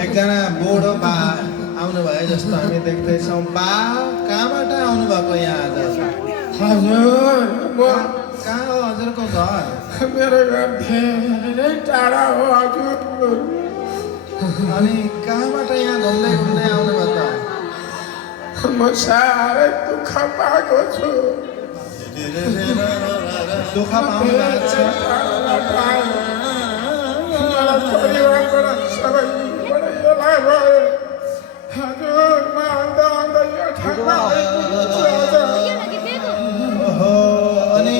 एकजना बुढो बा आउनु भयो जस्तो हामी देख्दैछौँ। बा कहाँबाट आउनु भएको यहाँ आज? हजुर कहाँ हो हजुरको घर? मेरो घर धेरै टाढा हो हजुर। अनि कहाँबाट यहाँ घुम्दै घुम्दै आउनु भयो त? म साह्रै दुःख पाएको छु। दुःख पाउनु भएको छ? परिवारबाट सबैबाट यसलाई भयो हजुर। म आउँदा आउँदा यो ठाउँमा ओहो, अनि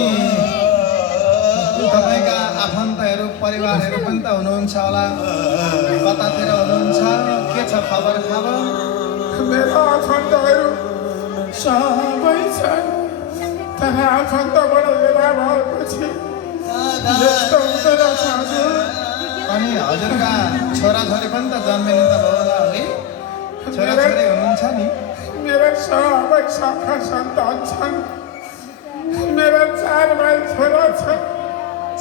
तपाईँका आफन्तहरू परिवारहरू पनि त हुनुहुन्छ होला, कतातिर हुनुहुन्छ? के छ खबर खबर? मेरो आफन्तहरू सबै छन्, तर आफन्तबाट बेला भएपछि यस्तो हुँदो रहेछ हजुर। अनि हजुरका छोराछोरी पनि त जन्मिनु त भयो होला है? छोराछोरी हुनुहुन्छ नि? मेरा सबै शाखा सन्तान छन्। मेरा 4 भाइ छोरा छन्।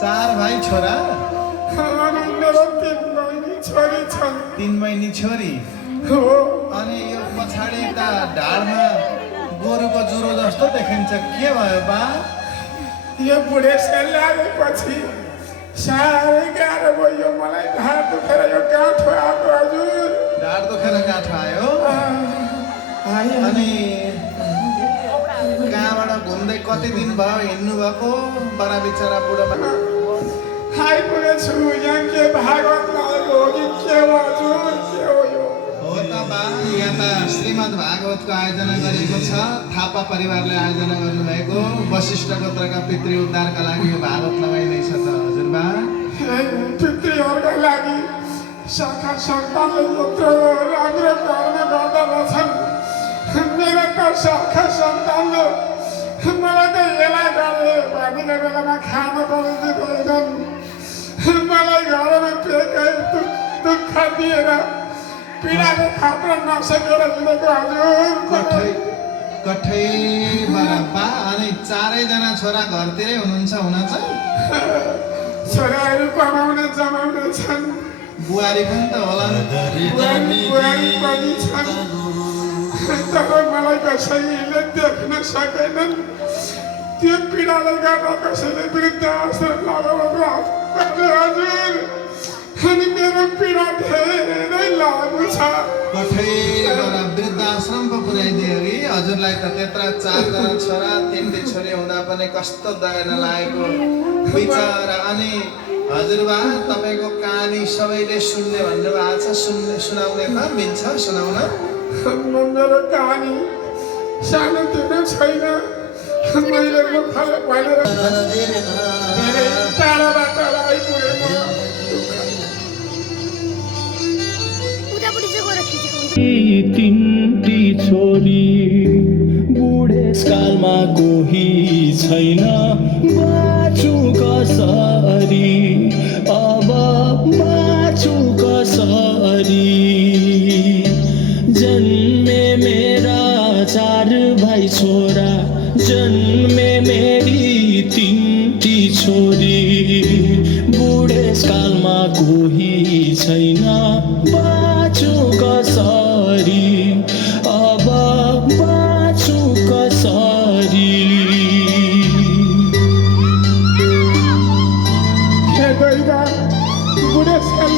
4 भाइ छोरा? अनि मेरो 3 बहिनी छोरी छन्। 3 बहिनी छोरी हो। अनि यो पछाडि त ढाडमा गोरुको जुरो जस्तो देखिन्छ, के भयो बा? यो बुढेसकाल लागेपछि साह्रै गाह्रो भयो मलाई। ढाड दुखेर यो गाँठो आएको हजुर। ढाड दुखेर गाँठो आयो? अनि कहाँबाट घुम्दै कति दिन भयो हिँड्नु भएको बडा बिचरा बुढोमा? आइपुगेछु। यहाँ के भागवत लागेको हो कि के हो हजुर? के हो यो? हो त बा, यहाँ त श्रीमद् भागवतको आयोजना गरिएको छ। थापा परिवारले आयोजना गर्नुभएको वशिष्ठ गोत्रका पितृ उद्धारका लागि यो भागवत लगाइँदैछ त हजुर बा। पितृहरूका लागि शाखा सन्तानले यत्रो राम्रो गर्ने गर्दा रहेछन्। मेरो त शाखा सन्तानले मलाई त यसलाई गरे भनेको बेलामा खान पनि दिँदैनन्। मलाई घरमा पेकै दुःख दिएर पीडाले खाप्न नसकेर हिँडेको हजुर। कठै बा। अनि 4जना छोरा घरतिरै हुनुहुन्छ हुन चाहिँ? छोराहरू कमाउने जमाउने छन्। बुहारी पनि त होला नि? बुहारी पनि छन्, तर मलाई कसैले देख्न सकेनन्। त्यो पीडाले गर्दा कसैले वृद्ध आश्रम लगाउनु हजुर। अनि मेरो पीडा धेरै लागु छ। कठैबाट वृद्ध आश्रम पो पुर्याइदियो कि हजुरलाई त? त्यत्रा 4जना छोरा 3 छोरी हुँदा पनि कस्तो दया नलागेको बिचरा। अनि हजुरबा तपाईँको कहानी सबैले सुन्ने भन्नुभएको छ, सुनाउने त मिल्छ सुनाउन? मेरो कहानी सानोतिनो छैन। मैले मुखले भनेर धेरै टाढाबाट आइपुगेको। तिनटी छोरी बुढेसकालमा कोही छैन, बाँचु कसरी अब बाँचु कसरी? जन्मे मेरा 4 भाइ छोरा, जन्मे मेरी 3टी छोरी, बुढेसकालमा कोही छैन, बाँचु कसरी अब बाँचु कसरी? बुढेसकाल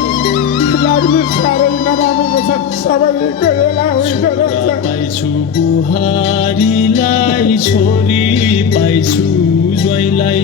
लाग्नु साह्रै नराम्रो छ। सबैको बेला हुँदो रहेछ। पाइछु बुहारीलाई छोरी, पाइछु ज्वाइँलाई